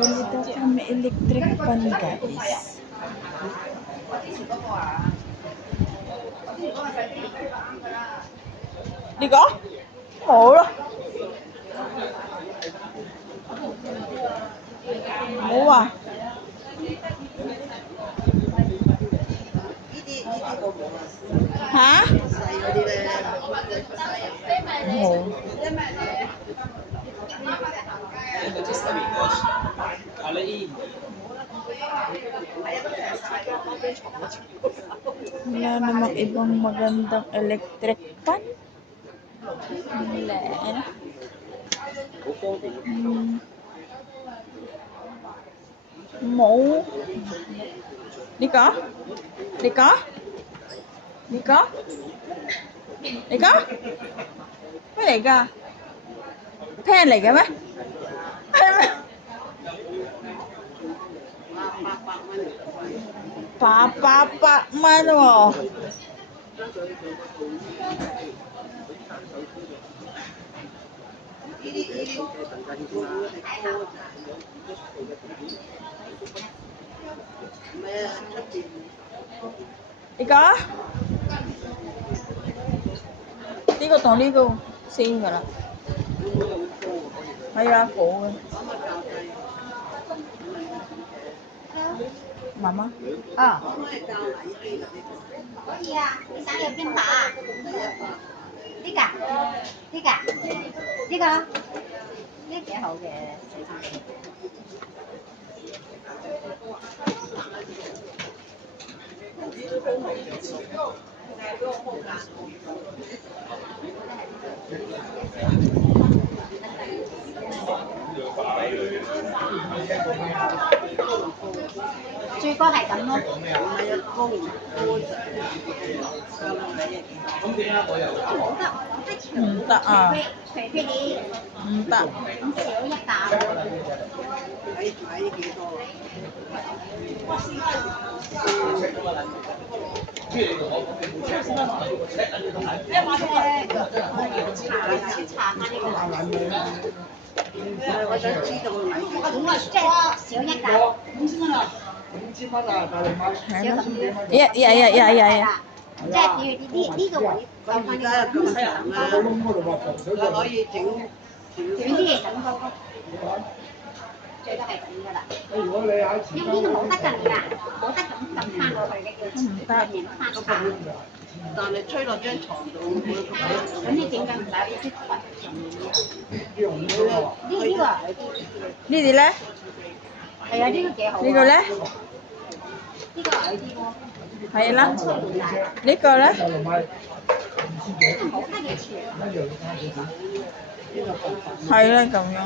Bili daw kami electric pan, guys. Đi có? Ngộ đó. Ngộ à? Hả? Ngộ. Wala namang ibang magandang electric pan. Wala. Ngộ. Đi có? Đi có? Đi có? Đi có? Cái này kìa. Pen này kìa mấy. Pak mana? Đi có? Đi có同呢個先㗎啦。係啊，好嘅。媽媽。啊。可以啊，你想要邊把啊？呢個？呢個？呢個？呢幾好嘅。最多係咁咯。唔得啊！除非你唔得，咁少一啖。睇幾多？查下呢個。我想知道即係少一啖。5000蚊啊，大陸買。呀！即係譬如呢個位，咁而家咁長啊，就可以整啲嘢咁多。最多係咁噶啦。如果你喺呢個冇得㗎，冇得咁翻過去嘅，要人哋翻下。但係吹落張床度，咁你點解唔買啲呢啲咧？係啊，呢個幾好。呢個咧？呢個矮啲喎。係啦。呢個咧？好得幾錢？係啦，咁樣。